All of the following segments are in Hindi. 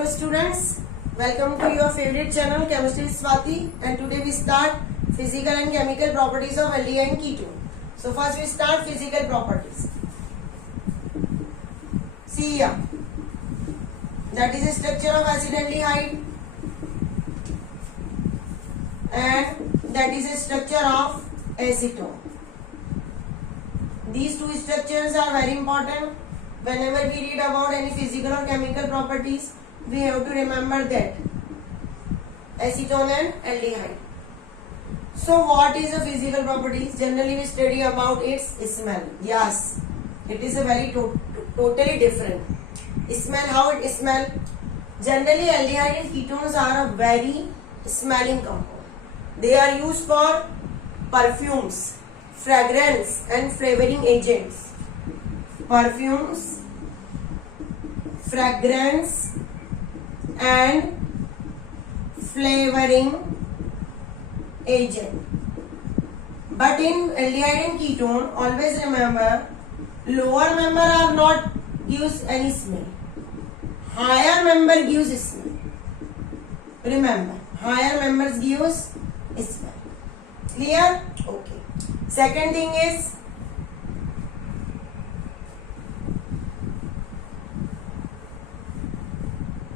Hello students, welcome to your favorite channel Chemistry Swati, and today we start physical and chemical properties of aldehyde and ketone. So first we start physical properties. See here, that is a structure of acetaldehyde and that is a structure of acetone. These two structures are very important. Whenever we read about any physical or chemical properties, we have to remember that acetone and aldehyde. So what is a physical properties? Generally we study about its smell. Yes, it is a very totally different smell. How it smell? Generally aldehyde and ketones are a very smelling compound. They are used for perfumes, fragrance and flavoring agents. Perfumes, fragrance and flavoring agent. But in aldehyde and ketone, always remember, lower member are not gives any smell. Higher member gives smell. Remember, higher members gives smell. Clear? Okay. Second thing is,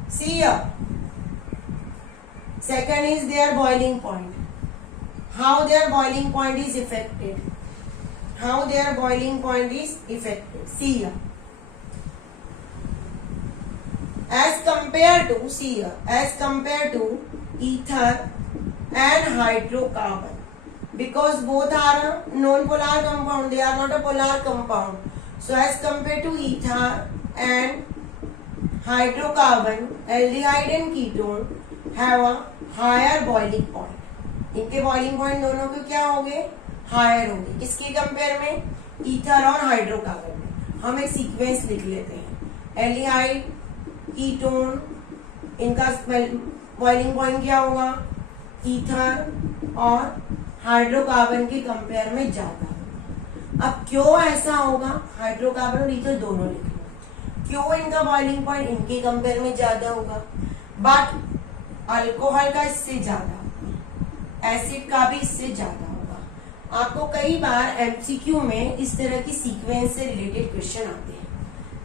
see here. Second is their boiling point. How their boiling point is affected. How their boiling point is affected. See here. As compared to, see here, as compared to ether and hydrocarbon. Because both are a non-polar compound, they are not a polar compound. So as compared to ether and hydrocarbon, aldehyde and ketone have a higher boiling point. इनके boiling point दोनों के क्या होंगे? Higher होंगे. किसके कंपेयर में? ईथर और हाइड्रोकार्बन में. हम एक सीक्वेंस लिख लेते हैं. aldehyde, ketone, इनका boiling point क्या होगा? ईथर और हाइड्रोकार्बन के कंपेयर में ज्यादा होगा. अब क्यों ऐसा होगा? हाइड्रोकार्बन और ईथर दोनों लिख लो. क्यों इनका बॉइलिंग पॉइंट इनके कंपेयर में ज्यादा होगा? बट अल्कोहल का इससे ज्यादा होगा, एसिड का भी इससे ज्यादा होगा. आपको कई बार एमसीक्यू में इस तरह की सीक्वेंस से रिलेटेड क्वेश्चन आते हैं.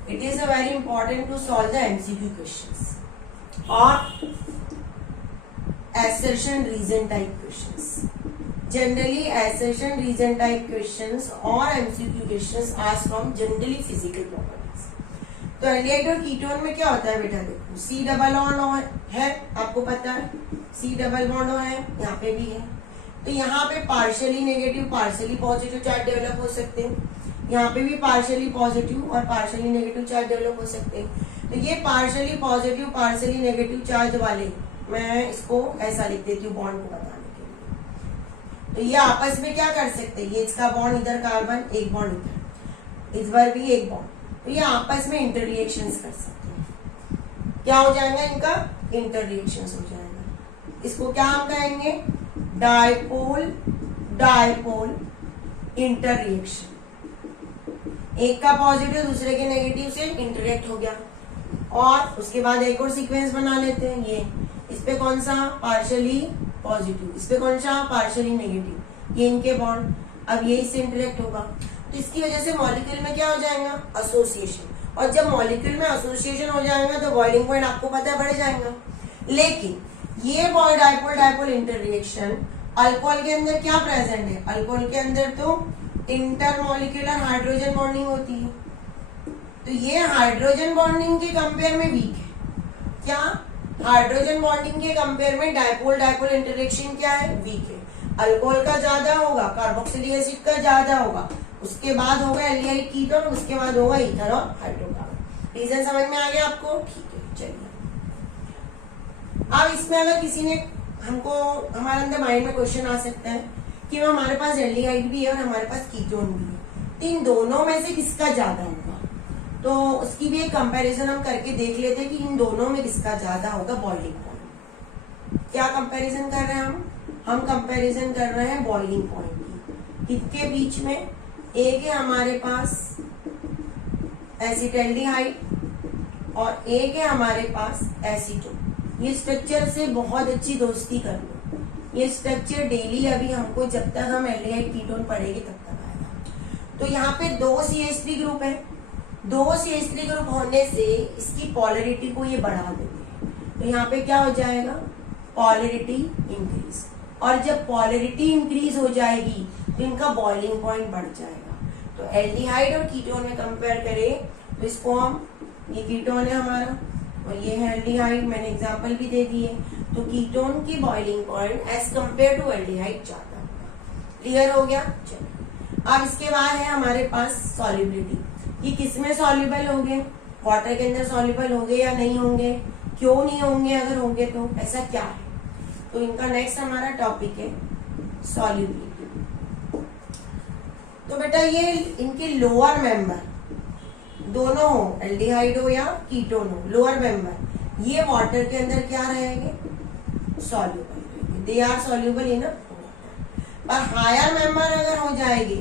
It is a very important to solve the MCQ questions और assertion reason type questions. Generally assertion reason type questions or MCQ questions asked from generally physical properties. तो aldehyde और कीटोन में क्या होता है बेटा? देखो, C डबल बॉन्ड है, आपको पता है C डबल बॉन्ड है, यहाँ पे भी है. तो यहाँ पे partially negative partially positive charge develop हो सकते हैं. यहाँ पे भी पार्शियली पॉजिटिव और पार्शियली नेगेटिव चार्ज डेवलप हो सकते हैं. तो ये partially positive partially negative charge वाले, मैं इसको ऐसा लिख देती हूँ बॉन्ड को बताने के लिए. तो ये आपस में क्या कर सकते हैं? ये इसका बॉन्ड इधर कार्बन, एक बॉन्ड इधर, इस बार भी एक बॉन्ड. तो ये आपस में इंटर रिएक्शंस कर सकते हैं. क्या हो जाएगा? इनका इंटर रिएक्शंस हो जाएगा. इसको क्या हम कहेंगे? Dipole dipole inter reaction. एक का पॉजिटिव दूसरे के नेगेटिव से इंटरेक्ट हो गया और उसके बाद एक और सीक्वेंस बना लेते हैं. ये इस पे कौन सा? पार्शियली पॉजिटिव, इस पे कौन सा? Partially negative. ये इनके बॉन्ड, अब ये इससे इंटरेक्ट होगा. तो इसकी वजह से मॉलिक्यूल में क्या हो जाएगा? एसोसिएशन. और जब मॉलिक्यूल में एसोसिएशन हो जाएगा तो बॉइलिंग पॉइंट आपको पता है बढ़ जाएगा. लेकिन ये dipole dipole inter reaction alcohol के अंदर क्या प्रेजेंट है? अल्कोहल के अंदर तो इंटरमॉलिक्यूलर हाइड्रोजन बॉन्डिंग होती है. तो ये हाइड्रोजन बॉन्डिंग के कंपेयर में वीक है. क्या? हाइड्रोजन बॉन्डिंग के कंपेयर में डायपोल डायपोल इंटरेक्शन क्या है? वीक है. अल्कोहल का ज्यादा होगा, कार्बोक्सिलिक एसिड का ज्यादा होगा, उसके बाद होगा एल्डिहाइड कीटोन, उसके बाद होगा ईथर और हाइड्रोकार्बन. रीजन समझ में आ गया आपको? ठीक है, चलिए. अब इसमें अगर किसी ने हमको, हमारे अंदर माइंड में क्वेश्चन आ सकता है कि हमारे पास एल्डिहाइड भी है और हमारे पास कीटोन भी है, तो इन दोनों में से किसका ज्यादा होगा? तो उसकी भी एक कंपैरिजन हम करके देख लेते हैं कि इन दोनों में किसका ज्यादा होगा बॉइलिंग पॉइंट. क्या कंपैरिजन कर रहे हैं हम कंपैरिजन कर रहे हैं बॉइलिंग पॉइंट की. इनके बीच में एक है हमारे पास एसिटाल्डिहाइड और एक है हमारे पास एसीटोन। ये स्ट्रक्चर से बहुत अच्छी दोस्ती कर लो। ये स्ट्रक्चर डेली अभी हमको जब तक हम एल्डिहाइड कीटोन पढ़ेंगे तब तक आएगा। तो यहाँ पे 2 CH3 ग्रुप है। 2 CH3 ग्रुप होने से इसकी पोलरिटी को ये बढ़ा देते हैं। तो यहाँ पे क्या हो जाएगा, पोलरिटी इंक्रीज। और जब पोलरिटी इंक्रीज हो जाएगी तो इनका बॉइलिंग पॉइंट बढ़ जाएगा। तो एल्डिहाइड और कीटोन में कंपेयर करें तो इसको हम, ये कीटोन है हमारा और ये है एल्डिहाइड, मैंने एग्जांपल भी दे दिए। तो कीटोन की boiling point as compare to aldehyde ज्यादा होगा। क्लियर हो गया? चलो अब इसके बाद है हमारे पास सॉल्युबिलिटी। ये किस में सॉल्युबल होंगे, वाटर के अंदर सॉल्युबल होंगे या नहीं होंगे, क्यों नहीं होंगे, अगर होंगे तो ऐसा क्या है। तो इनका नेक्स्ट हमारा टॉपिक है सॉल्युबिलिटी। तो बेटा ये इनके लोअर मेंबर दोनों हो, एल्डिहाइड हो या कीटोन हो, लोअर मेंबर ये वाटर के अंदर क्या रहेंगे, soluble. They are soluble in water. पर हायर मेंबर अगर हो जाएंगे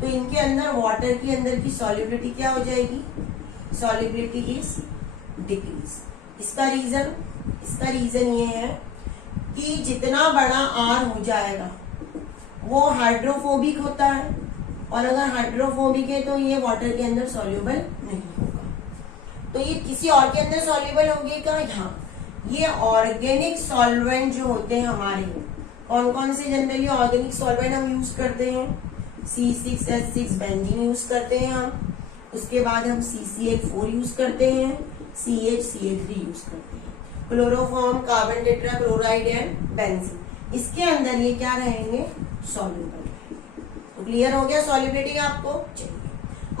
तो इनके अंदर वाटर के अंदर की सॉल्युबिलिटी क्या हो जाएगी, सॉल्युबिलिटी इज डिक्रीज। इसका रीजन ये है कि जितना बड़ा आर हो जाएगा वो हाइड्रोफोबिक होता है, और अगर हाइड्रोफोबिक है तो ये वाटर के अंदर सॉल्युबल नहीं होगा। तो ये किसी और के अंदर सॉल्युबल होंगे क्या, हाँ। ये ऑर्गेनिक सॉल्वेंट जो होते हैं हमारे, कौन कौन से जनरली ऑर्गेनिक सॉल्वेंट हम यूज करते हैं, C6H6 बेंजीन यूज करते हैं हम, उसके बाद हम CCH4 यूज करते हैं, CH3 यूज करते हैं, chloroform, carbon tetrachloride and benzene. इसके अंदर ये क्या रहेंगे, सॉल्युबल। तो क्लियर हो गया सॉल्युबिलिटी आपको। चलिए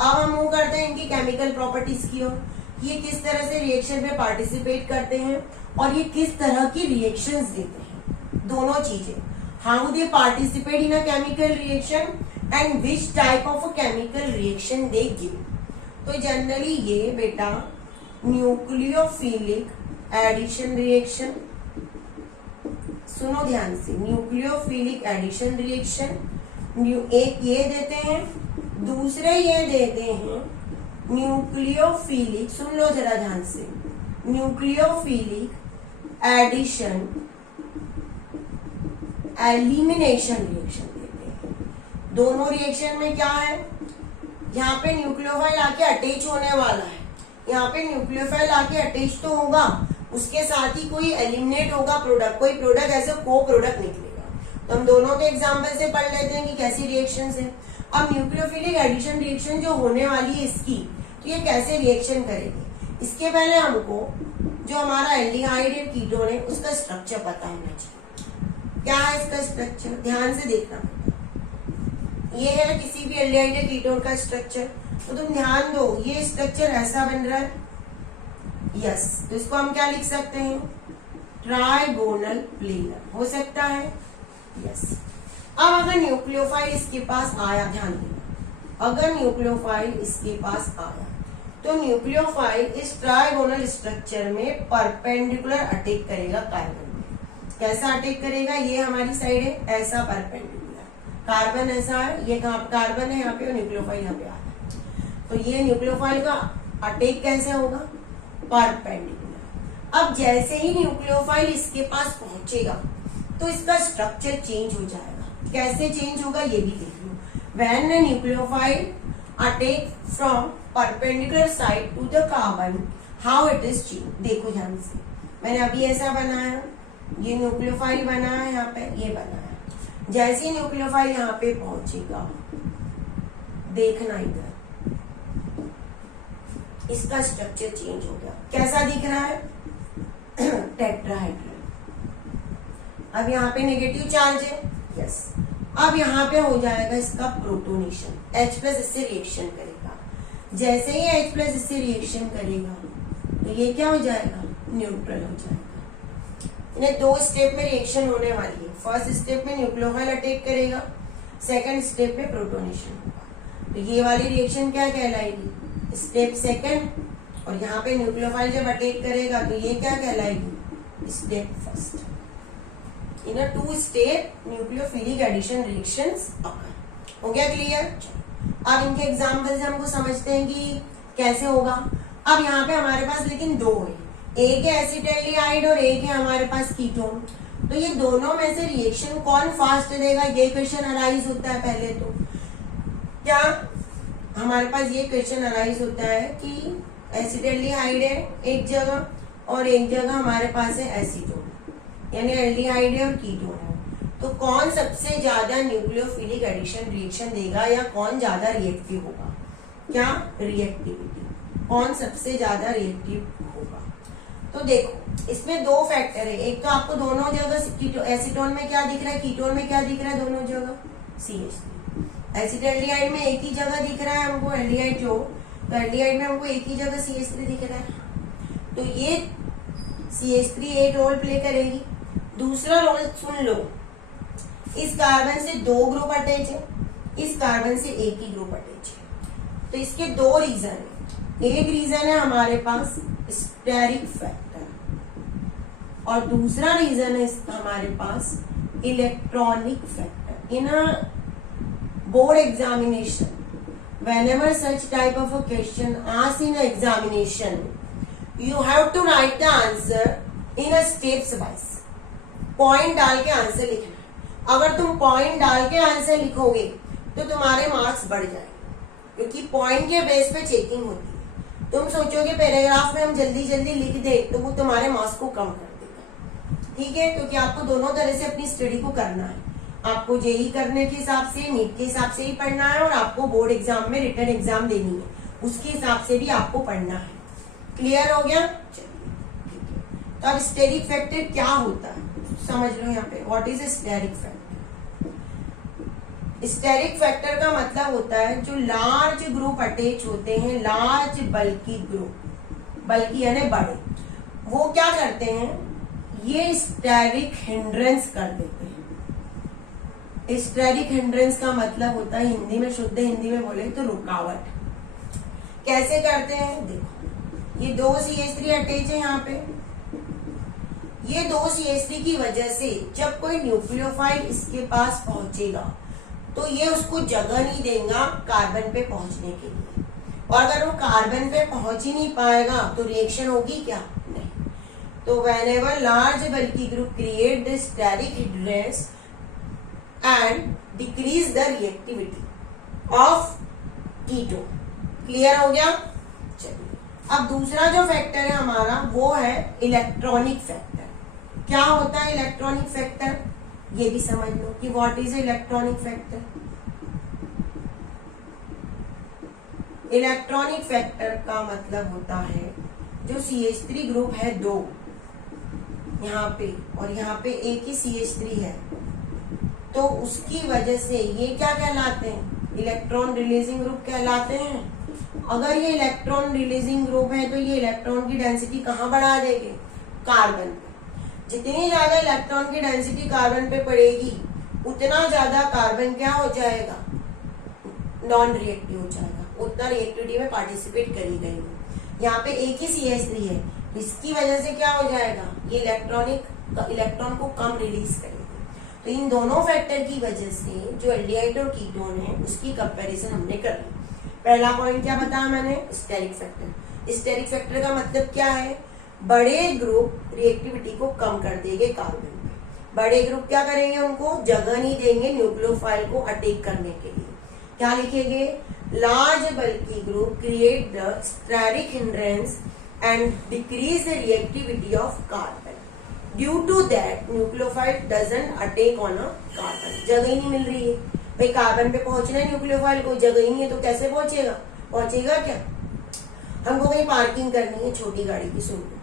अब हम मूव करते हैं इनकी केमिकल प्रॉपर्टीज की ओर। ये किस तरह से रिएक्शन में पार्टिसिपेट करते हैं और ये किस तरह की रिएक्शंस देते हैं, दोनों चीजें। How they participate in a chemical reaction and which type of a chemical reaction they give. तो जनरली ये बेटा न्यूक्लियोफिलिक एडिशन रिएक्शन, सुनो ध्यान से, न्यूक्लियोफिलिक एडिशन रिएक्शन एक ये देते हैं, दूसरे ये देते हैं न्यूक्लियोफिलिक, सुन लो जरा ध्यान से, न्यूक्लियोफिलिक एडिशन एलिमिनेशन रिएक्शन देते हैं। दोनों रिएक्शन में क्या है, यहाँ पे न्यूक्लियोफाइल आके अटैच होने वाला है, यहाँ पे न्यूक्लियोफाइल आके अटैच तो होगा, उसके साथ ही कोई एलिमिनेट होगा प्रोडक्ट, कोई प्रोडक्ट ऐसे को प्रोडक्ट निकलेगा। तो हम दोनों के एग्जांपल से पढ़ लेते हैं कि कैसी रिएक्शंस है। अब न्यूक्लियोफिलिक एडिशन रिएक्शन जो होने वाली है इसकी, तो ये कैसे रिएक्शन करेगी, इसके पहले हमको जो हमारा एल्डिहाइड या कीटोन है उसका स्ट्रक्चर पता होना चाहिए। क्या है इसका स्ट्रक्चर, ध्यान से देखना। ये है किसी भी एल्डिहाइड या कीटोन का स्ट्रक्चर, तो तुम ध्यान दो, ये स्ट्रक्चर ऐसा बन रहा है, यस। तो इसको हम क्या लिख सकते हैं, ट्राइगोनल प्लेनर हो सकता है, यस। अब अगर न्यूक्लियोफाइल इसके पास आया, ध्यान देना, अगर न्यूक्लियोफाइल इसके पास आया तो न्यूक्लियोफाइल इस ट्राइगोनल स्ट्रक्चर में परपेंडिकुलर अटैक करेगा कार्बन में। कैसा अटैक करेगा, ये हमारी साइड है, ऐसा परपेंडिकुलर, कार्बन ऐसा है, ये कार्बन है यहाँ पे और न्यूक्लियोफाइल यहाँ पे आ रहा है। तो ये न्यूक्लियोफाइल का अटैक कैसे होगा, परपेंडिकुलर। अब जैसे ही न्यूक्लियोफाइल इसके पास पहुंचेगा तो इसका स्ट्रक्चर चेंज हो जाएगा। कैसे चेंज होगा ये भी देख लो। When the nucleophile attack from perpendicular side to the carbon, how it is change. देखो ध्यान से, मैंने अभी ऐसा बनाया, ये न्यूक्लियोफाइल बना है, यहाँ पे ये बना है। जैसे ही न्यूक्लियोफाइल यहाँ पे पहुंचेगा, देखना इधर, इसका स्ट्रक्चर चेंज हो गया। कैसा दिख रहा है, टेट्राहेड्रल। अब यहाँ पे नेगेटिव चार्ज है, यस। अब यहाँ पे हो जाएगा इसका प्रोटोनेशन, H+ इससे रिएक्शन करेगा। जैसे ही H+ इससे रिएक्शन करेगा तो ये क्या हो जाएगा, न्यूट्रल हो जाएगा। इन्हें 2 स्टेप में रिएक्शन होने वाली है। फर्स्ट स्टेप में न्यूक्लियोफाइल अटैक करेगा, सेकंड स्टेप में प्रोटोनेशन होगा। तो ये वाली रिएक्शन क्या कहलाएगी, स्टेप सेकंड। और यहाँ पे न्यूक्लियोफाइल जब अटैक करेगा तो ये क्या कहलाएगी, स्टेप फर्स्ट। इन 2 स्टेप न्यूक्लियोफिलिक एडिशन रिएक्शंस अकर। हो गया क्लियर। अब इनके एग्जांपल से हमको समझते हैं कि कैसे होगा। अब यहाँ पे हमारे पास लेकिन दो है, एक है एसिटाल्डिहाइड और एक है हमारे पास कीटोन। तो ये दोनों में से रिएक्शन कौन फास्ट देगा, ये क्वेश्चन अराइज होता है। पहले तो क्या हमारे पास ये क्वेश्चन अराइज होता है कि एसिटाल्डिहाइड है एक जगह और एक जगह हमारे पास है एसीटोन, यानी एल्डिहाइड है और कीटोन है। तो कौन सबसे ज्यादा न्यूक्लियोफिलिक एडिशन रिएक्शन देगा या कौन ज्यादा रिएक्टिव होगा, क्या रिएक्टिविटी, कौन सबसे ज्यादा रिएक्टिव होगा। तो देखो इसमें दो फैक्टर है, एक तो आपको दोनों जगह एसीटोन में क्या दिख रहा है, कीटोन में क्या दिख रहा है, दोनों जगह CH3। एसिटाल्डिहाइड में एक ही जगह दिख रहा है हमको एल्डिहाइड जो, तो एल्डिहाइड में हमको एक ही जगह CH3 दिख रहा है। तो ये CH3 एक रोल प्ले करेगी। दूसरा रोल सुन लो, इस कार्बन से दो ग्रुप अटैच है, इस कार्बन से एक ही ग्रुप अटैच है। तो इसके दो रीजन है, एक रीजन है हमारे पास स्टेरिक फैक्टर और दूसरा रीजन है हमारे पास electronic factor. In a board examination whenever such type of a question asked in an examination, you have to write the answer in a steps wise. Point डाल के आंसर लिखना है। अगर तुम पॉइंट डाल के आंसर लिखोगे तो तुम्हारे मार्क्स बढ़ जाएंगे, क्योंकि पॉइंट के बेस पे चेकिंग होती है। तुम सोचोगे पैराग्राफ में हम जल्दी जल्दी लिख दे तो वो तुम्हारे मार्क्स को कम कर देगा, ठीक है। क्योंकि आपको दोनों तरह से अपनी स्टडी को करना है, आपको जेई करने के हिसाब से, नीट के हिसाब से ही पढ़ना है और आपको बोर्ड एग्जाम में रिटन एग्जाम देनी है, उसके हिसाब से भी आपको पढ़ना है। क्लियर हो गया? चलिए ठीक है। तो अब स्टेरिक फैक्टर क्या होता है समझ लो यहाँ पे, what is steric factor. Steric factor का मतलब होता है जो लार्ज ग्रुप अटैच होते हैं, लार्ज बल्कि ग्रुप, बल्कि यानी बड़े, वो क्या करते हैं, ये स्टेरिक हिंड्रेंस कर देते हैं। स्टेरिक हिंड्रेंस का मतलब होता है हिंदी में, शुद्ध हिंदी में बोले तो रुकावट। कैसे करते हैं, देखो ये दो CH3 अटैच है यहाँ पे, ये दो CH3 की वजह से जब कोई न्यूक्लियोफाइल इसके पास पहुंचेगा तो ये उसको जगह नहीं देगा कार्बन पे पहुंचने के लिए, और अगर वो कार्बन पे पहुंच ही नहीं पाएगा तो रिएक्शन होगी क्या, नहीं। तो whenever large bulky group create the steric hindrance and decrease the reactivity of keto। क्लियर हो गया? चलिए अब दूसरा जो फैक्टर है हमारा वो है इलेक्ट्रॉनिक फैक्टर। क्या होता है इलेक्ट्रॉनिक फैक्टर, ये भी समझ लो कि what is electronic factor. Electronic factor का मतलब होता है जो CH3 ग्रुप है दो यहाँ पे और यहाँ पे एक ही CH3 है, तो उसकी वजह से ये क्या कहलाते हैं, इलेक्ट्रॉन रिलीजिंग ग्रुप कहलाते हैं। अगर ये इलेक्ट्रॉन रिलीजिंग ग्रुप है तो ये इलेक्ट्रॉन की डेंसिटी कहाँ बढ़ा देंगे, कार्बन पे। जितनी ज्यादा इलेक्ट्रॉन की डेंसिटी कार्बन पे पड़ेगी उतना ज्यादा कार्बन क्या हो जाएगा, नॉन रिएक्टिव हो जाएगा, उतना रिएक्टिविटी में पार्टिसिपेट करेगा ही। यहाँ पे एक ही CH3 है, इसकी वजह से क्या हो जाएगा, ये इलेक्ट्रॉन को कम रिलीज करेगा। तो इन दोनों फैक्टर की वजह से जो एल्डिहाइड और कीटोन है उसकी कंपैरिजन हमने कर ली। पहला पॉइंट क्या बताया मैंने, स्टेरिक फैक्टर। स्टेरिक फैक्टर का मतलब क्या है, बड़े ग्रुप रिएक्टिविटी को कम कर देंगे कार्बन पे। बड़े ग्रुप क्या करेंगे, उनको जगह नहीं देंगे न्यूक्लियोफाइल को अटैक करने के लिए। क्या लिखेंगे, large bulky group create the steric hindrance and decrease the reactivity of carbon. Due to that nucleophile doesn't attack on a carbon. जगह ही नहीं मिल रही है भाई, कार्बन पे पहुंचना है न्यूक्लियोफाइल को, जगह ही नहीं है तो कैसे पहुंचेगा क्या। हमको कहीं पार्किंग करनी है छोटी गाड़ी की, सुन लो,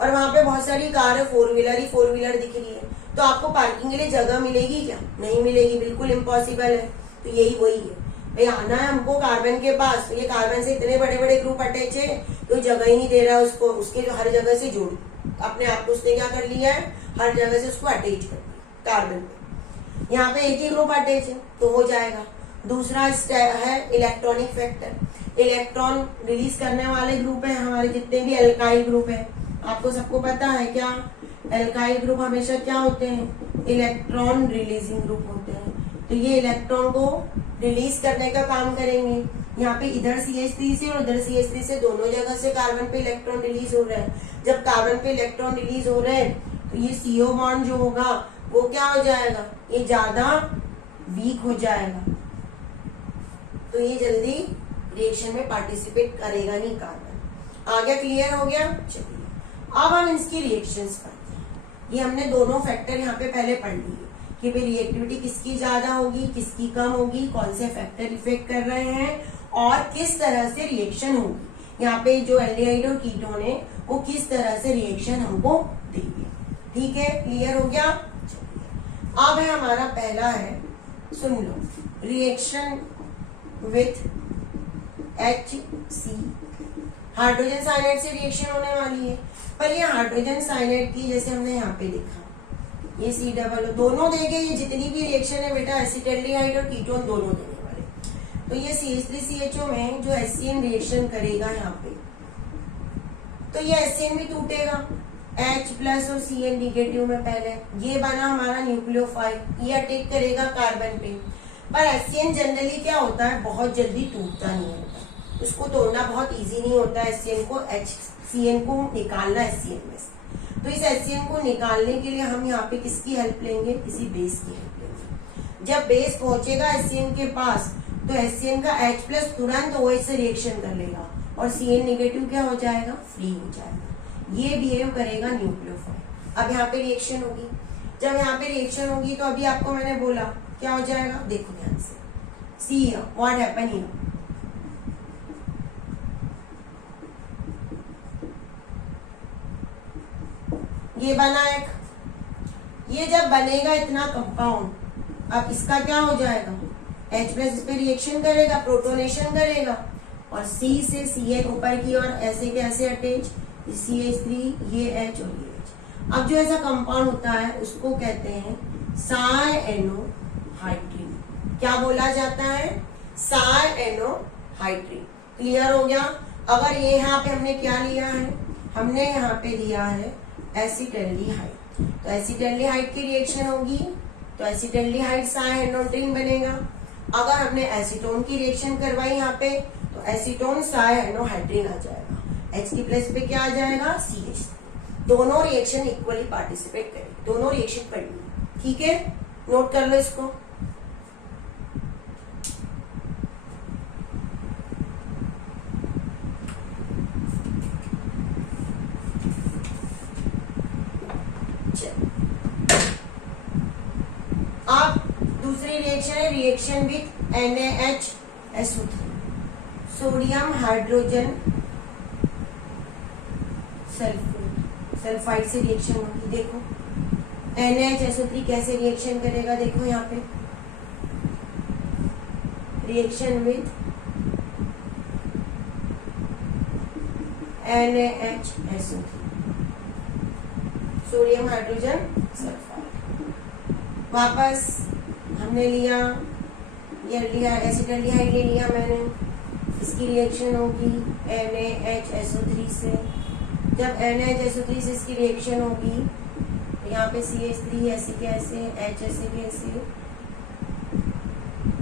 और वहां पे बहुत सारी कार है, फोर व्हीलर दिख रही है, तो आपको पार्किंग के लिए जगह मिलेगी क्या, नहीं मिलेगी, बिल्कुल इम्पॉसिबल है। तो यही वही है भाई, आना है हमको कार्बन के पास, तो ये कार्बन से इतने बड़े बड़े ग्रुप अटैच है तो जगह ही नहीं दे रहा उसको, उसके जो हर जगह से जोड़, अपने आप को उसने क्या कर लिया है, हर जगह से उसको अटैच कर दिया कार्बन पे। यहाँ पे एक ही ग्रुप अटैच है तो हो जाएगा। दूसरा है इलेक्ट्रॉनिक फैक्टर। इलेक्ट्रॉन रिलीज करने वाले ग्रुप है हमारे जितने भी एल्काइल ग्रुप है, आपको सबको पता है क्या, एल्काइल ग्रुप हमेशा क्या होते हैं, इलेक्ट्रॉन रिलीजिंग ग्रुप होते हैं। तो ये इलेक्ट्रॉन को रिलीज करने का काम करेंगे। यहाँ पे इधर CH3 से और उधर CH3 से दोनों जगह से कार्बन पे इलेक्ट्रॉन रिलीज हो रहा है। जब कार्बन पे इलेक्ट्रॉन रिलीज हो रहे हैं तो ये CO बॉन्ड जो होगा वो क्या हो जाएगा, ये ज्यादा वीक हो जाएगा, तो ये जल्दी रिएक्शन में पार्टिसिपेट करेगा नहीं कार्बन। आ गया, क्लियर हो गया। चलिए अब हम इसकी रिएक्शंस पढ़ते हैं। ये हमने दोनों फैक्टर यहाँ पे पहले पढ़ लिए कि भाई रिएक्टिविटी किसकी ज्यादा होगी, किसकी कम होगी, कौन से फैक्टर इफेक्ट कर रहे हैं और किस तरह से रिएक्शन होगी। यहाँ पे जो एल्डिहाइड और कीटोन है वो किस तरह से रिएक्शन हमको देंगे। ठीक है, क्लियर हो गया। अब है हमारा पहला है, सुन लो, reaction with HC, hydrogen cyanide से रिएक्शन होने वाली है। पर ये हाइड्रोजन साइनाइड की जैसे हमने यहाँ पे देखा, ये C दोनों देंगे। ये जितनी भी रिएक्शन है बेटा एसिटाल्डिहाइड और कीटोन दोनों देने वाले। तो ये CH3CHO में जो HCN रिएक्शन करेगा यहाँ पे, तो ये HCN भी टूटेगा, H प्लस और Cn निगेटिव में पहले ये बना हमारा न्यूक्लियोफाइल, ये अटैक करेगा कार्बन पे। पर HCN जनरली क्या होता है, बहुत जल्दी टूटता नहीं होता, उसको तोड़ना बहुत इजी नहीं होता है HCN को, HCN को निकालना HCN में से। तो इस HCN को निकालने के लिए हम यहाँ पे किसकी हेल्प लेंगे, किसी बेस की हेल्प लेंगे। जब बेस पहुंचेगा HCN के पास तो HCN का H प्लस तुरंत OH से रिएक्शन कर लेगा और Cn निगेटिव क्या हो जाएगा, फ्री हो जाएगा। ये बिहेव करेगा न्यूक्लियोफाइल। अब यहाँ पे रिएक्शन होगी, जब यहाँ पे रिएक्शन होगी तो अभी आपको मैंने बोला क्या हो जाएगा, देखो ध्यान से, सी व्हाट हैपन हियर, ये बना एक, ये जब बनेगा इतना कंपाउंड, अब इसका क्या हो जाएगा, H प्लस इस पे रिएक्शन करेगा, प्रोटोनेशन करेगा और C से Cn ऊपर की और ऐसे के ऐसे अटैच, CH3 ये H और ये H। अब जो ऐसा कंपाउंड होता है उसको कहते हैं सायनोहाइड्रिन। क्या बोला जाता है, सायनोहाइड्रिन। क्लियर हो गया। अगर ये यहाँ पे हमने क्या लिया है, हमने यहाँ पे लिया है एसिटाल्डिहाइड, तो एसिटाल्डिहाइड की रिएक्शन होगी तो एसिटाल्डिहाइड सायनोहाइड्रिन बनेगा। अगर हमने एसीटोन की रिएक्शन करवाई यहाँ पे तो एसीटोन सायनोहाइड्रिन आ जाएगा, H की प्लस पे क्या आ जाएगा, CH। दोनों रिएक्शन इक्वली पार्टिसिपेट करेंगे, दोनों रिएक्शन पढ़ेंगे। ठीक है, नोट कर लो इसको। अब दूसरी रिएक्शन है reaction with NaHSO3, sodium hydrogen sulphide से रिएक्शन होगी। देखो NaHSO3 कैसे रिएक्शन करेगा, देखो यहाँ पे reaction with NaHSO3, sodium hydrogen sulphide. वापस हमने लिया ये एसिटाल्डिहाइड ले लिया मैंने, इसकी रिएक्शन होगी NaHSO3 से। जब NaHSO3 से इसकी रिएक्शन होगी तो यहाँ पे CH3 ऐसे के ऐसे, H ऐसे के ऐसे,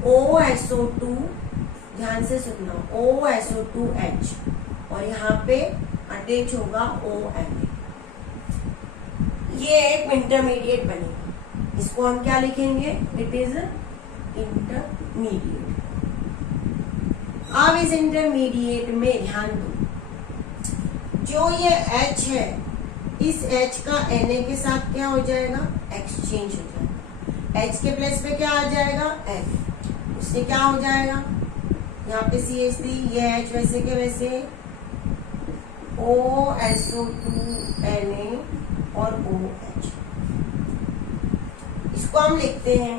OSO2, ध्यान से सुनना, OSO2H और यहाँ पे अटैच होगा ONA। ये एक इंटरमीडिएट बनेगा, इसको हम क्या लिखेंगे, इट इज इंटरमीडिएट। अब इस इंटरमीडिएट में ध्यान दो, जो ये H है इस H का Na के साथ क्या हो जाएगा, एक्सचेंज हो जाएगा। H के प्लस पे क्या आ जाएगा, Na, उससे क्या हो जाएगा, यहाँ पे CH3 ये H वैसे के वैसे, OSO2Na और OH। इसको हम लिखते हैं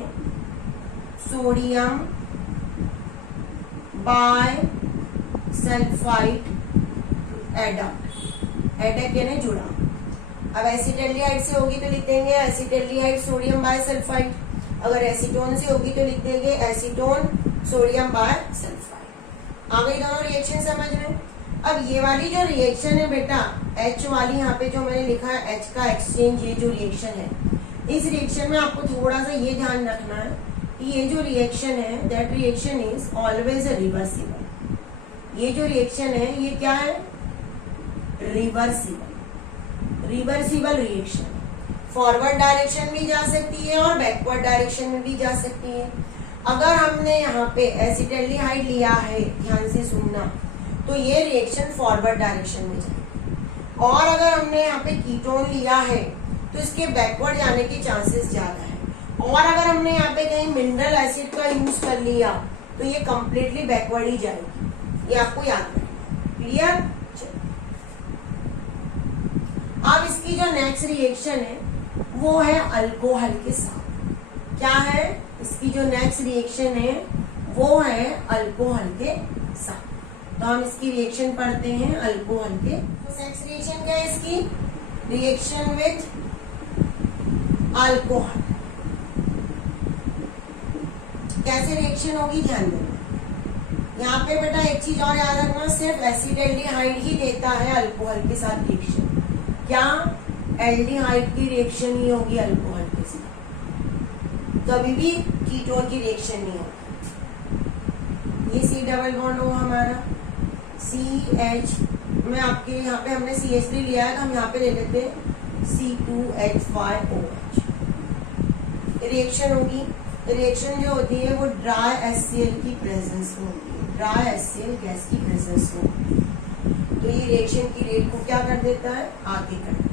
sodium bisulphite adduct, adduct यानी जुड़ा। अब एसिटाल्डिहाइड से होगी तो लिख देंगे एसिटाल्डिहाइड सोडियम बाय सल्फाइड, अगर एसीटोन से होगी तो लिख देंगे एसीटोन सोडियम बाय सल्फाइड। आ गई दोनों रिएक्शन समझ में। अब ये वाली जो रिएक्शन है बेटा, H वाली यहाँ पे जो मैंने लिखा है H का एक्सचेंज, ये जो रिएक्शन है, इस रिएक्शन में आपको थोड़ा सा ये ध्यान रखना है कि ये जो रिएक्शन है that reaction is always reversible. ये जो रिएक्शन है ये क्या है, रिवर्सिबल रिएक्शन। फॉरवर्ड डायरेक्शन भी जा सकती है और बैकवर्ड डायरेक्शन में भी जा सकती है। अगर हमने यहाँ पे एसिटाल्डिहाइड लिया है, ध्यान से सुनना, तो ये रिएक्शन फॉरवर्ड डायरेक्शन में जाएगी। और अगर हमने यहाँ पे कीटोन लिया है तो इसके बैकवर्ड जाने के चांसेस ज्यादा है। और अगर हमने यहाँ पे कहीं मिनरल एसिड का यूज कर लिया तो ये कंप्लीटली बैकवर्ड ही जाएगी, ये आपको याद रखना। क्लियर? अब इसकी जो नेक्स्ट रिएक्शन है वो है अल्कोहल के साथ। क्या है इसकी जो नेक्स्ट रिएक्शन है वो है अल्कोहल के साथ। तो हम इसकी रिएक्शन पढ़ते हैं अल्कोहल के। तो नेक्स्ट रिएक्शन क्या है इसकी, रिएक्शन विथ अल्कोहल। कैसे रिएक्शन होगी ध्यान देना। यहाँ पे बेटा एक चीज और याद रखना, सिर्फ एसिटाल्डिहाइड ही देता है अल्कोहल के साथ रिएक्शन। क्या एल्डिहाइड की रिएक्शन ही होगी अल्कोहल के साथ, कभी भी कीटोन की रिएक्शन नहीं होगी। ये सी डबल बॉन्ड हो हमारा CH में, आपके यहाँ पे हमने CH3 लिया है तो हम यहाँ पे ले लेते हैं C2H5OH। रिएक्शन होगी, रिएक्शन जो होती है वो ड्राई HCl की प्रेजेंस में होती है, ड्राई HCl गैस की प्रेजेंस में होती है। तो ये रिएक्शन की रेट को क्या कर देता है, आगे कर देता है।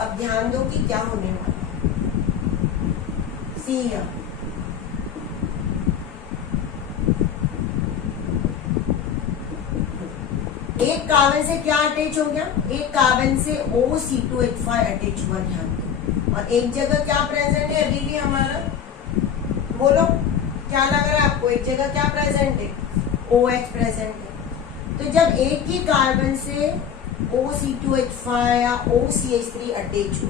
अब ध्यान दो कि क्या होने वाला है। सी एक कार्बन से क्या अटैच हो गया, एक कार्बन से OC2H5 अटैच हुआ, ध्यान दो। और एक जगह क्या प्रेजेंट है अभी भी हमारा, बोलो क्या लग रहा है आपको, एक जगह क्या प्रेजेंट है, OH प्रेजेंट है। तो जब एक ही कार्बन से OC2H5 या OCH3 अटैच हो,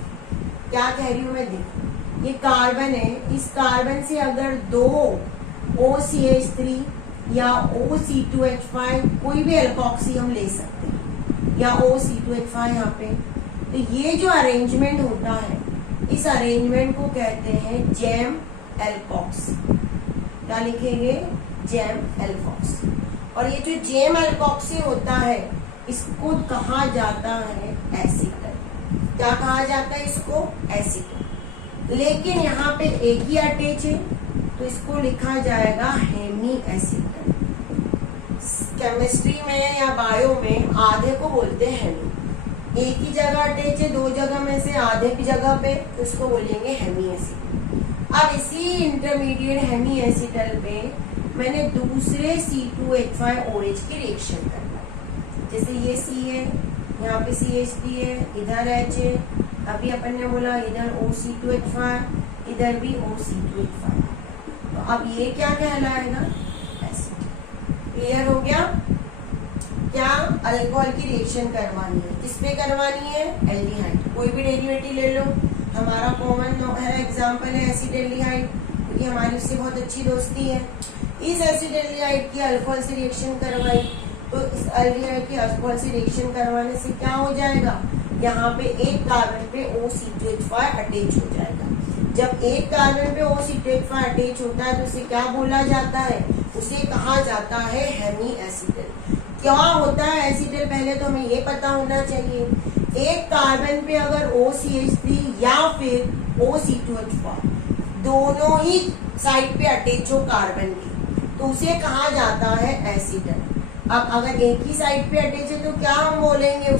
क्या कह रही हूं मैं, देखो ये कार्बन है, इस कार्बन से अगर दो OCH3 या OC2H5 कोई भी एल्कोक्सी हम ले सकते हैं, या OC2H5 यहाँ पे, तो ये जो अरेंजमेंट होता है इस अरेंजमेंट को कहते हैं जैम एल्कोक्सी। क्या लिखेंगे, जैम एल्कोक्सी। और ये जो जेम एल्कोक्सी होता है इसको कहा जाता है एसीटल। क्या कहा जाता है इसको, एसीटल। लेकिन यहाँ पे एक ही अटैच है तो इसको लिखा जाएगा हेमी एसीटल। केमिस्ट्री में या बायो में आधे को बोलते हैं हेमी, एक ही जगह अटैच है, दो जगह में से आधे की जगह पे, तो इसको बोलेंगे हेमी एसीटल। अब इसी इंटरमीडिएट हेमी एसीटल पे मैंने दूसरे C2H5OH की रिएक्शन करना है। जैसे ये C है, यहाँ पे CH3 है, इधर H है, अभी अपन ने बोला इधर OC2H5, इधर भी OC2H5। तो अब ये क्या कहलाएगा, एसिड। क्लियर हो गया? क्या अल्कोहल की रिएक्शन करवानी है, किस पे करवानी है, एल्डिहाइड। कोई भी डेरिवेटिव ले लो, हमारा कॉमन है एग्जाम्पल है एसिटाल्डिहाइड, क्योंकि हमारी उससे बहुत अच्छी दोस्ती है। इस एसिटाल्डिहाइड की अल्कोहल से रिएक्शन करवाई, तो इस एल्डिहाइड की अल्कोहल से रिएक्शन करवाने से क्या हो जाएगा, यहाँ पे एक कार्बन पे OC2H5 अटैच हो जाएगा। जब एक कार्बन पे OC2H5 अटैच होता है तो उसे क्या बोला जाता है, उसे कहा जाता है हेमी एसिटल। क्या होता है एसिटल, पहले तो हमें ये पता होना चाहिए। एक कार्बन पे अगर OCH3 या फिर OC2H5 दोनों ही साइड पे अटैच हो कार्बन की, तो उसे कहा जाता है एसिटल। अब अगर एक ही साइड पे अटैच है तो क्या हम बोलेंगे,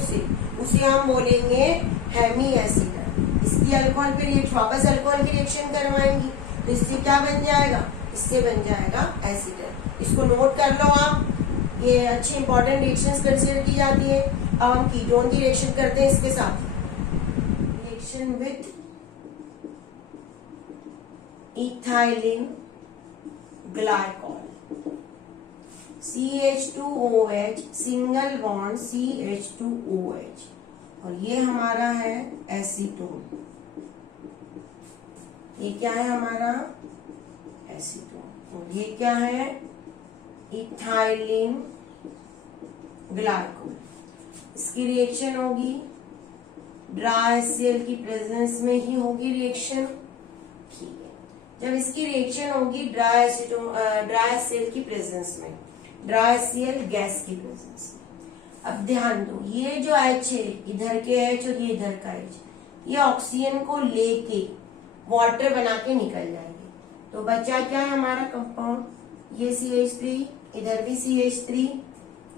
उसे हम बोलेंगे हेमी एसिटल। इसकी अल्कोहल पे रिएक्शन, वापस अल्कोहल की रिएक्शन करवाएंगी तो इससे क्या बन जाएगा, इससे बन जाएगा एसिटल। इसको नोट कर लो आप, ये अच्छी इंपॉर्टेंट रिएक्शंस कंसीडर की जाती है। अब हम कीटोन की रिएक्शन करते हैं इसके साथ, reaction with ethylene glycol, CH2OH single bond CH2OH, और ये हमारा है एसीटोन। ये क्या है हमारा, एसीटोन। और ये क्या है, इथाइलिन ग्लाइकोल। इसकी रिएक्शन होगी ड्राई HCl की प्रेजेंस में ही होगी रिएक्शन। ठीक है, जब इसकी रिएक्शन होगी ड्राई HCl की प्रेजेंस में, ड्राई HCl गैस की प्रेजेंस में। अब ध्यान दो, ये जो H है, इधर के H और ये इधर का H, ये ऑक्सीजन को लेके वाटर बना के निकल जाएंगे। तो बचा क्या है हमारा कंपाउंड, ये CH3, इधर भी CH3,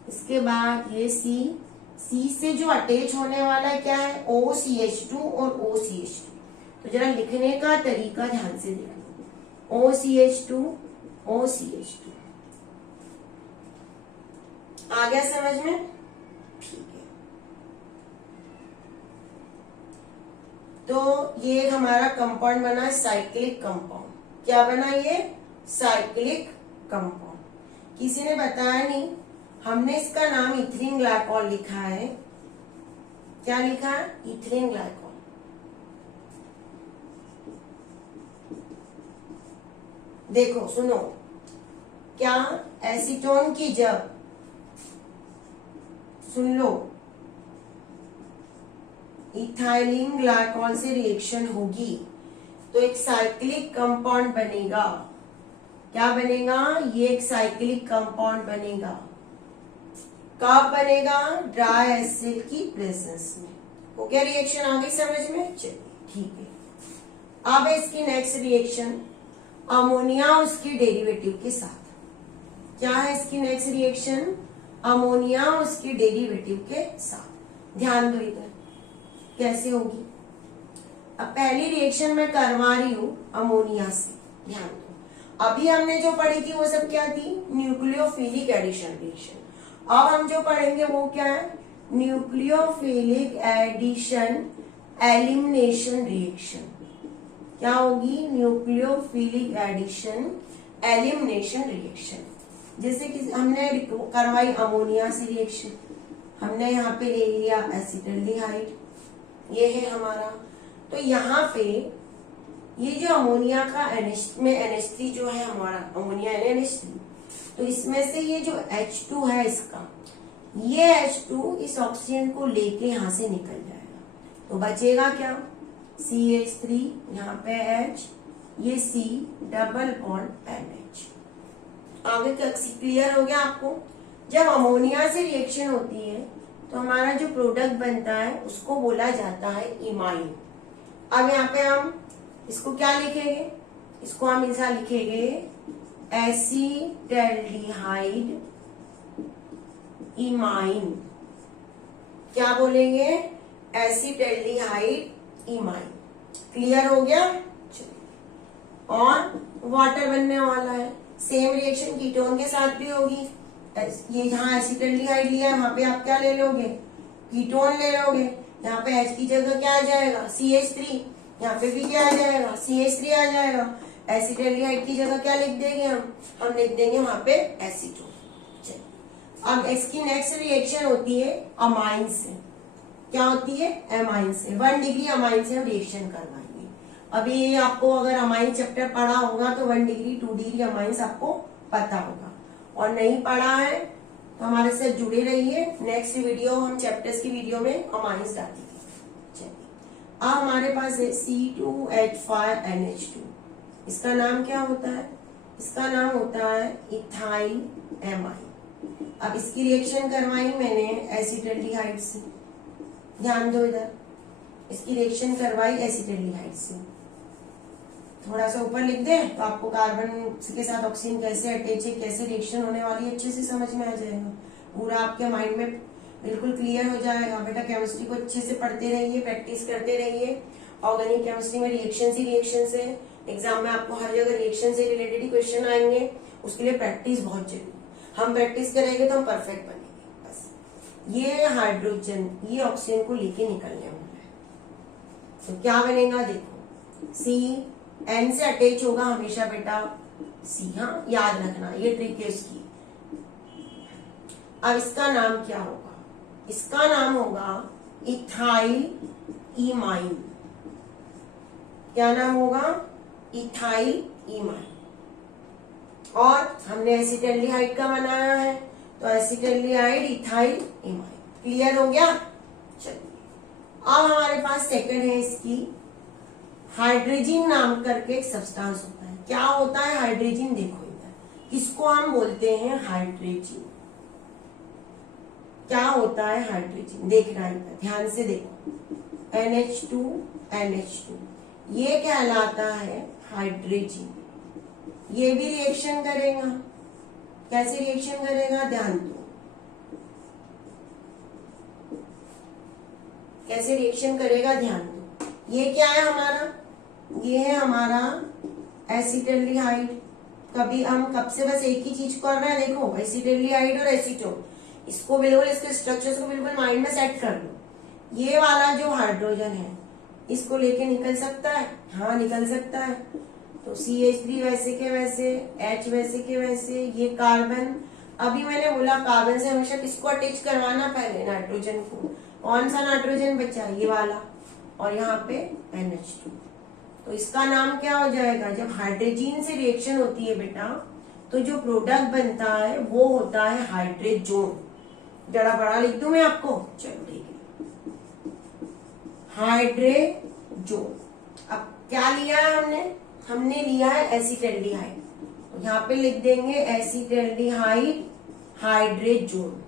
इसके बाद ये C से जो अटैच होने वाला है क्या है, OCH2 और OCH2। तो जरा लिखने का तरीका ध्यान से देखो, OCH2 OCH2। आ गया समझ में? ठीक है। तो ये हमारा कंपाउंड बना साइक्लिक कंपाउंड। क्या बना ये? Cyclic compound. किसी ने बताया नहीं, हमने इसका नाम इथिलीन ग्लाइकॉल लिखा है। क्या लिखा है? Ethylene glycol. देखो सुनो, क्या एसीटोन की जब, सुन लो, इथाइलिन ग्लाइकॉल से रिएक्शन होगी तो एक साइक्लिक कंपाउंड बनेगा। क्या बनेगा? ये एक साइक्लिक कंपाउंड बनेगा। कब बनेगा? ड्राई एसिड की प्रेजेंस में। हो गया रिएक्शन? आ गई समझ में? चलिए ठीक है। अब इसकी नेक्स्ट रिएक्शन अमोनिया उसके डेरिवेटिव के साथ। क्या है इसकी नेक्स्ट रिएक्शन? अमोनिया उसके डेरिवेटिव के साथ। ध्यान दो इधर कैसे होगी। अब पहली रिएक्शन मैं करवा रही हूं अमोनिया से, ध्यान दो। अभी हमने जो पढ़ी थी वो सब क्या थी? Nucleophilic addition reaction. अब हम जो पढ़ेंगे वो क्या है? Nucleophilic addition elimination reaction. क्या होगी? Nucleophilic addition elimination reaction. जैसे कि हमने करवाई अमोनिया से रिएक्शन, हमने यहाँ पे ले लिया एसिटल्डिहाइड, ये है हमारा। तो यहाँ पे ये जो अमोनिया का में NH3 जो है हमारा, अमोनिया NH3, तो इसमें से ये जो H2 है इसका, ये H2 इस ऑक्सीजन को लेके यहाँ से निकल जाएगा। तो बचेगा क्या? CH3, यहाँ पे H, ये C डबल बॉन्ड NH। आगे तक क्लियर हो गया आपको? जब अमोनिया से रिएक्शन होती है तो हमारा जो प्रोडक्ट बनता है उसको बोला जाता है इमाइन। अब यहाँ पे हम इसको क्या लिखेंगे? इसको हम ऐसा लिखेंगे एसिटल्डिहाइड इमाइन। क्या बोलेंगे? Acetaldehyde imine. क्लियर हो गया? और वाटर बनने वाला है। सेम रिएक्शन कीटोन के साथ भी होगी। ये जहाँ एसिटल्डिहाइड लिया है वहां पे आप क्या ले लोगे? कीटोन ले लोगे। यहाँ पे H की जगह क्या आ जाएगा? CH3। यहाँ पे भी क्या आ जाएगा? CH3 आ जाएगा। एसिटल्डिहाइड की जगह क्या लिख देंगे हम लिख देंगे वहां पे एसीटोन। अब इसकी नेक्स्ट रिएक्शन होती है अमाइन से। क्या होती है? अमाइन से। 1 डिग्री अमाइन से हम रिएक्शन करवाएंगे। अभी आपको अगर अमाइन चैप्टर पढ़ा होगा तो 1 डिग्री 2 डिग्री अमाइंस आपको पता होगा, और नहीं पढ़ा है तो हमारे साथ जुड़े रहिए। नेक्स्ट वीडियो हम चैप्टर्स की वीडियो में अमाइंस डालेंगे। चलिए अब हमारे पास है C2H5NH2। इसका नाम क्या होता है? इसका नाम होता है इथाइल एमाइन। अब इसकी रिएक्शन करवाई मैंने एसिटल्डिहाइड से। ध्यान दो इधर, इसकी रिएक्शन करवाई एसिटल्डिहाइड से। थोड़ा सा ऊपर लिख दे तो आपको कार्बन के साथ ऑक्सीजन कैसे अटैच है, कैसे रिएक्शन होने वाली है, अच्छे से समझ में आ जाएगा। पूरा आपके माइंड में बिल्कुल क्लियर हो जाएगा। बेटा केमिस्ट्री को अच्छे से पढ़ते रहिए, प्रैक्टिस करते रहिए। ऑर्गेनिक केमिस्ट्री में रिएक्शन ही रिएक्शन से, एग्जाम में आपको हर जगह रिएक्शन से रिलेटेड ही क्वेश्चन आएंगे। उसके लिए प्रैक्टिस बहुत जरूरी। हम प्रैक्टिस करेंगे तो हम परफेक्ट बनेंगे। बस ये हाइड्रोजन ये ऑक्सीजन को लेके निकलने वाला है, तो क्या बनेगा? देखो C N से अटैच होगा हमेशा बेटा C। हाँ याद रखना, ये ट्रिक है इसकी। अब इसका नाम क्या होगा? इसका नाम होगा इथाइल इमाइन। क्या नाम होगा? Ethyl imine. और हमने एसिटल्डिहाइड का बनाया है तो एसिटल्डिहाइड इथाइल इमाइन। क्लियर हो गया? चलिए अब हमारे पास सेकंड है इसकी हाइड्रोजन नाम करके एक सब्सटेंस होता है। क्या होता है हाइड्रोजन? देखो इधर इसको हम बोलते हैं हाइड्रोजन। क्या होता है हाइड्रोजन, देखना है, ध्यान से देखो। NH2 NH2 ये कहलाता है हाइड्रोजन। ये भी रिएक्शन करेगा, कैसे रिएक्शन करेगा, ध्यान दो, कैसे रिएक्शन करेगा, ध्यान दो। ये क्या है हमारा, ये है हमारा एसिटाल्डिहाइड। कभी हम कब से बस एक ही चीज कर रहे हैं, देखो एसिटाल्डिहाइड और एसीटोन, इसको बिल्कुल, इसके स्ट्रक्चर्स को बिल्कुल माइंड में सेट कर लो। ये वाला जो हाइड्रोजन है इसको लेके निकल सकता है, हाँ निकल सकता है। तो CH3 वैसे के वैसे, H वैसे के वैसे, ये कार्बन, अभी मैंने बोला कार्बन से हमेशा किसको अटैच करवाना, पहले नाइट्रोजन को। कौन सा नाइट्रोजन बचा, ये वाला, और यहाँ पे NH2। तो इसका नाम क्या हो जाएगा, जब हाइड्रोजन से रिएक्शन होती है बेटा तो जो प्रोडक्ट बनता है वो होता है हाइड्रोजोन। जरा बड़ा लिख दूं मैं आपको, चलो ठीक है, हाइड्रोजोन। अब क्या लिया है हमने लिया है एसिटाल्डिहाइड, तो यहाँ पे लिख देंगे एसिटाल्डिहाइड हाइड्रोजोन,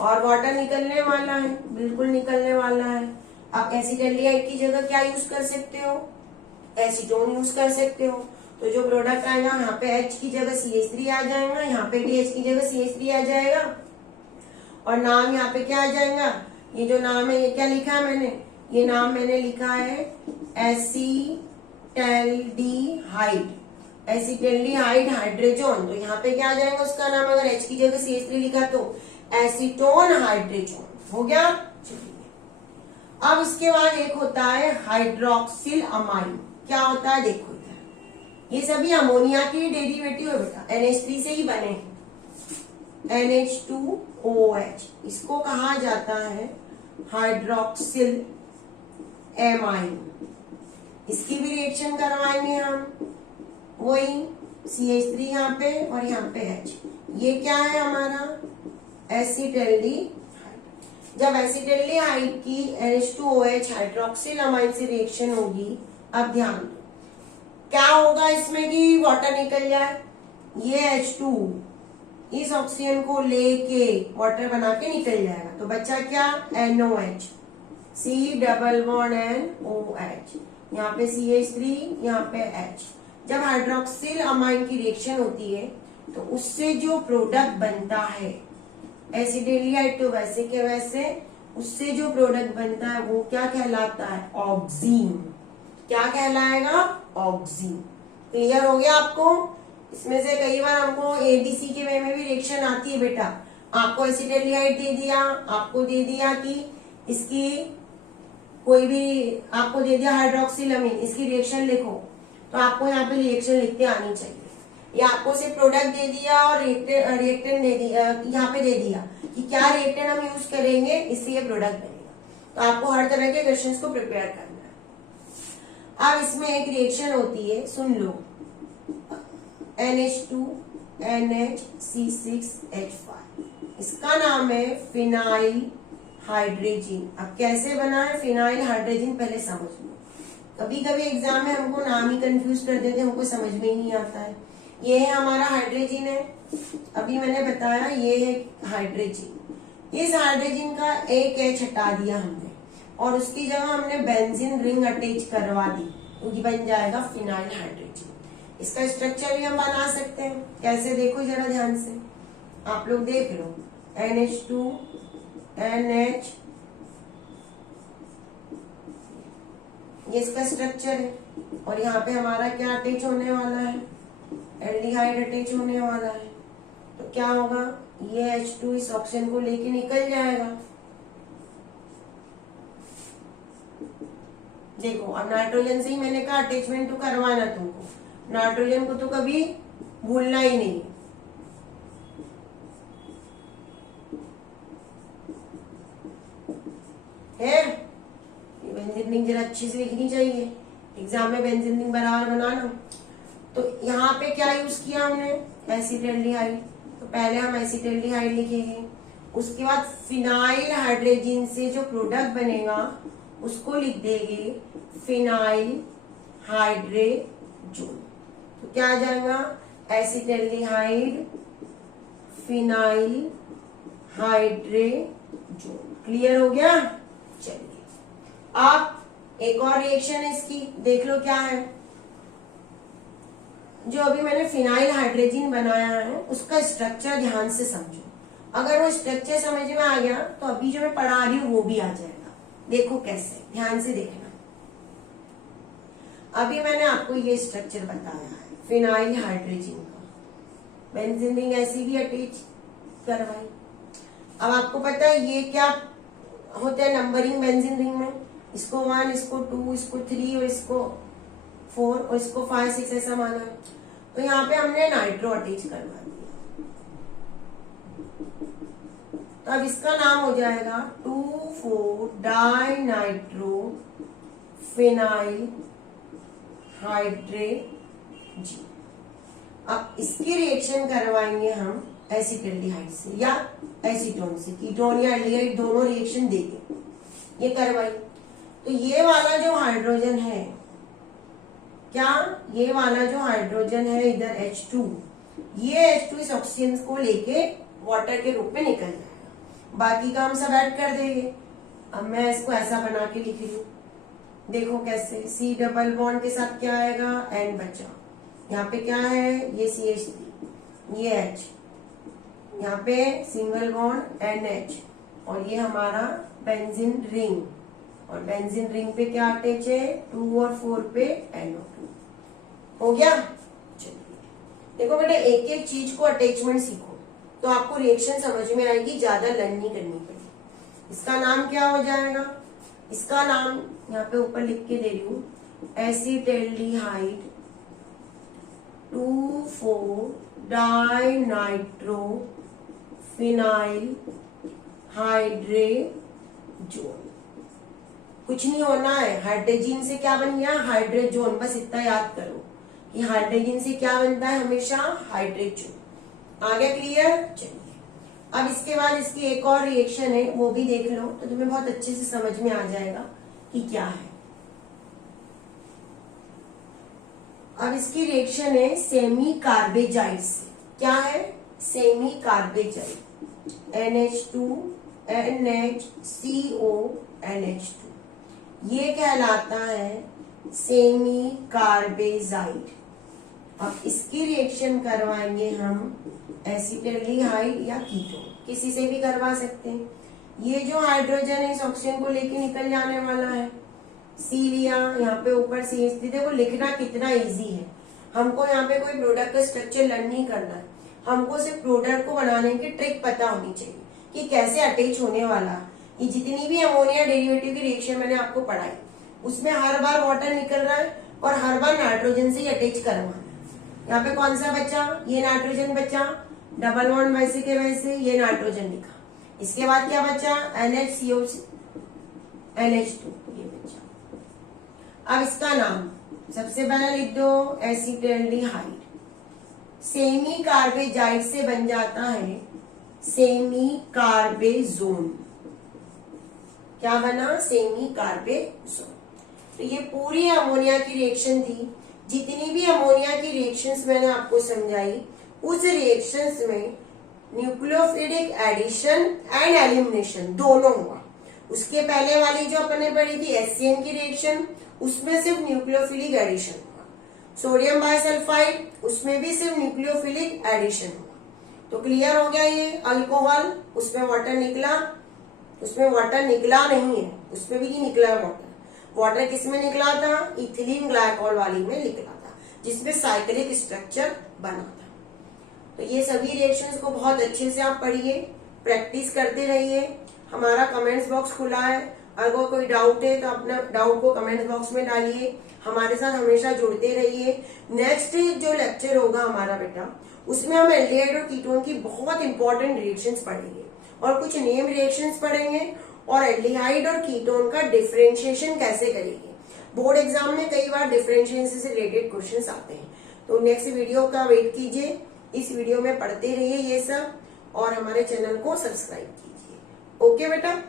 और वाटर निकलने वाला है, बिल्कुल निकलने वाला है। आप एसिटाल्डिहाइड की जगह क्या यूज कर सकते हो, एसीटोन यूज कर सकते हो। तो जो प्रोडक्ट आएगा यहाँ पे H की जगह CH3 आ जाएगा, यहाँ पे भी H की जगह CH3 आ जाएगा, और नाम यहाँ पे क्या आ जाएगा, ये जो नाम है ये क्या लिखा है मैंने, ये नाम मैंने लिखा है एसिटाल्डिहाइड, एसिटाल्डिहाइड हाइड्रोजोन। तो यहाँ पे क्या आ जाएगा उसका नाम, अगर H की जगह CH3 लिखा तो एसीटोन हाइड्रोजोन हो गया। चलिए अब इसके बाद एक होता है हाइड्रोक्सिल अमाइन। क्या होता है देखो, ये सभी अमोनिया की डेरिवेटिव है बेटा, NH3 से ही बने, NH2OH, इसको कहा जाता है हाइड्रोक्सिल एमाइन। इसकी भी रिएक्शन करवाएंगे हम, वही CH3 यहाँ पे और यहाँ पे H। ये क्या है हमारा एसिटाल्डिहाइड। जब एसिटाल्डिहाइड की NH2OH हाइड्रोक्सिल अमाइन से रिएक्शन होगी, अब ध्यान दो क्या होगा इसमें कि वाटर निकल जाए, ये H2 इस ऑक्सीजन को लेके वाटर बना के निकल जाएगा, तो बच्चा क्या NOH, C double bond NOH, यहाँ पे CH3, यहाँ पे H। जब हाइड्रोक्सिल अमाइन की रिएक्शन होती है तो उससे जो प्रोडक्ट बनता है, एसिटाल्डिहाइड तो वैसे के वैसे, उससे जो प्रोडक्ट बनता है वो क्या कहलाता है, ऑक्सीन। क्या कहलाएगा, ऑक्सीन। क्लियर हो गया आपको। इसमें से कई बार हमको ABC के वे में भी रिएक्शन आती है बेटा, आपको एसिटाल्डिहाइड दे दिया, आपको दे दिया कि इसकी कोई भी, आपको दे दिया हाइड्रोक्सिल अमीन, इसकी रिएक्शन लिखो, तो आपको यहाँ पे रिएक्शन लिखते आनी चाहिए। या आपको सिर्फ प्रोडक्ट दे दिया और रिएक्टेंट दे दिया, यहाँ पे दे दिया कि क्या रिएक्टेंट हम यूज करेंगे, इससे ये प्रोडक्ट बनेगा। तो आपको हर तरह के क्वेश्चंस को प्रिपेयर करना है। अब इसमें एक रिएक्शन होती है, सुन लो, NH2 NHC6H5, इसका नाम है फिनाइल हाइड्रोजन। अब कैसे बना है फिनाइल हाइड्रोजन, पहले समझ लो। कभी कभी एग्जाम में हमको नाम ही कंफ्यूज कर देते हैं, हमको समझ में ही नहीं आता है। ये है हमारा हाइड्रोजन है, अभी मैंने बताया ये है हाइड्रोजन। इस हाइड्रोजन का एक H हटा दिया हमने और उसकी जगह हमने बेंजीन रिंग अटैच करवा दी, तो ये बन जाएगा फिनाइल हाइड्रोजन। इसका स्ट्रक्चर भी हम बना सकते हैं, कैसे देखो जरा ध्यान से, आप लोग देख लो, NH2 NH, ये इसका स्ट्रक्चर है, और यहाँ पे हमारा क्या अटैच होने वाला है, एल्डिहाइड अटैच होने वाला है। तो क्या होगा, ये H2 इस ऑक्सीजन को लेके निकल जाएगा। देखो अब नाइट्रोजन से ही मैंने कहा अटैचमेंट तो करवाना तुमको, नाइट्रोजन को तो कभी भूलना ही नहीं है। बेंजीन रिंग जरा अच्छी से लिखनी चाहिए, एग्जाम में बेंजीन रिंग बराबर बनाना। तो यहाँ पे क्या यूज किया हमने, एसिटाल्डिहाइड, तो पहले हम एसिटाल्डिहाइड लिखेंगे, उसके बाद फिनाइल हाइड्रोजन से जो प्रोडक्ट बनेगा उसको लिख देंगे फिनाइल हाइड्रोजन। तो क्या आ जाएगा, एसिटल्डिहाइड फिनाइल हाइड्रेजोन। क्लियर हो गया? चलिए आप एक और रिएक्शन है इसकी, देख लो क्या है। जो अभी मैंने फिनाइल हाइड्रोजन बनाया है उसका स्ट्रक्चर ध्यान से समझो। अगर वो स्ट्रक्चर समझ में आ गया तो अभी जो मैं पढ़ा रही हूँ वो भी आ जाएगा। देखो कैसे, ध्यान से देखना। अभी मैंने आपको ये स्ट्रक्चर बताया है फिनाइल हाइड्रोजन का, बेंजीन रिंग ऐसी भी अटैच करवाई। अब आपको पता है ये क्या होता है नंबरिंग बेंजीन रिंग में, इसको 1, इसको 2, इसको 3 और इसको 4 और इसको 5, 6 ऐसा माना है। तो यहाँ पे हमने नाइट्रो अटैच करवा दिया, तो अब इसका नाम हो जाएगा 2,4-डाइनाइट्रो फिनाइल हाइड्रोजन। अब इसकी रिएक्शन करवाएंगे हम एसिटल्डिहाइड से या एसीटोन से, कीटोन या एल्डिहाइड दोनों रिएक्शन देंगे। ये करवाई तो ये वाला जो हाइड्रोजन है, क्या ये वाला जो हाइड्रोजन है इधर H2, ये H2 इस ऑक्सीजन को लेके वाटर के रूप में निकल जाएगा, बाकी का हम सब ऐड कर देंगे। अब मैं इसको ऐसा बना के लिख रही हूँ, देखो कैसे। C डबल बॉन्ड के साथ क्या आएगा, N बचा, यहाँ पे क्या है ये CH3, ये H, यहाँ पे सिंगल बॉन्ड NH और ये हमारा बेंजीन रिंग, और बेंजीन रिंग पे क्या अटैच है 2 और 4 पे NO2। हो गया? चलिए देखो बेटा, एक एक चीज को अटैचमेंट सीखो तो आपको रिएक्शन समझ में आएगी, ज्यादा लर्न नहीं करनी पड़ेगी। इसका नाम क्या हो जाएगा, इसका नाम यहाँ पे ऊपर लिख के दे रही हूँ, एसिटल्डिहाइड 2,4-डाइनाइट्रो फिनाइल हाइड्रोजन। कुछ नहीं होना है, हाइड्रोजन से क्या बन गया, हाइड्रोजन। बस इतना याद करो कि हाइड्रोजन से क्या बनता है हमेशा, हाइड्रोजन। आ गया क्लियर? चलिए अब इसके बाद इसकी एक और रिएक्शन है, वो भी देख लो तो तुम्हें बहुत अच्छे से समझ में आ जाएगा कि क्या है। अब इसकी रिएक्शन है सेमी कार्बेजाइड से। क्या है, semi carbazide, NH2 NHCO NH2, ये कहलाता है सेमी कार्बेजाइड। अब इसकी रिएक्शन करवाएंगे हम एसिटल्डिहाइड या कीटोन, किसी से भी करवा सकते हैं। ये जो हाइड्रोजन है इस ऑक्सीजन को लेके निकल जाने वाला है, C लिया, यहाँ पे ऊपर CH3। देखो लिखना कितना इजी है, हमको यहाँ पे कोई प्रोडक्ट का स्ट्रक्चर लर्न नहीं करना है, हमको सिर्फ प्रोडक्ट को बनाने की ट्रिक पता होनी चाहिए कि कैसे अटैच होने वाला है। ये जितनी भी अमोनिया डेरिवेटिव की रिएक्शन मैंने आपको पढ़ाई उसमें हर बार वाटर निकल रहा है और हर बार नाइट्रोजन से ही अटैच करवाना है। यहाँ पे कौन सा बचा, ये नाइट्रोजन बचा, डबल बॉन्ड वैसे के वैसे, ये नाइट्रोजन लिखा। इसके बाद क्या बचा, NHCO NH2, ये बचा। अब इसका नाम सबसे पहले लिख दो एसिटल्डिहाइड। सेमी कार्बेजाइड से बन जाता है सेमी कार्बेजोन। क्या बना, सेमी कार्बेजोन। तो ये पूरी अमोनिया की रिएक्शन थी। जितनी भी अमोनिया की रिएक्शंस मैंने आपको समझाई, उस रिएक्शंस में न्यूक्लियोफिलिक एडिशन एंड एलिमिनेशन दोनों हुआ। उसके पहले वाली जो अपने पढ़ी थी HCN की रिएक्शन, उसमें सिर्फ न्यूक्लियोफिलिक एडिशन हुआ। सोडियम बाइसल्फाइड, उसमें भी सिर्फ न्यूक्लियोफिलिक एडिशन हुआ। तो क्लियर हो गया। ये अल्कोहल, उसमें वाटर निकला, उसमें वाटर निकला नहीं है, उसमें भी नहीं निकला वाटर। वाटर किसमें निकला था, इथिलीन ग्लाइकॉल वाली में निकला था, जिसमें साइक्लिक स्ट्रक्चर बना था। तो ये सभी रिएक्शंस को बहुत अच्छे से आप पढ़िए, प्रैक्टिस करते रहिए। हमारा कमेंट्स बॉक्स खुला है, अगर कोई डाउट है तो अपना डाउट को कमेंट बॉक्स में डालिए। हमारे साथ हमेशा जुड़ते रहिए। नेक्स्ट जो लेक्चर होगा हमारा बेटा, उसमें हम एल्डिहाइड और कीटोन की बहुत इंपॉर्टेंट रिएक्शंस पढ़ेंगे और कुछ नेम रिएक्शंस पढ़ेंगे और एल्डिहाइड और कीटोन का डिफरेंशिएशन कैसे करेंगे। बोर्ड एग्जाम में कई बार डिफरेंशिएशन से रिलेटेड क्वेश्चंस आते हैं। तो नेक्स्ट वीडियो का वेट कीजिए, इस वीडियो में पढ़ते रहिए ये सब और हमारे चैनल को सब्सक्राइब कीजिए। ओके बेटा।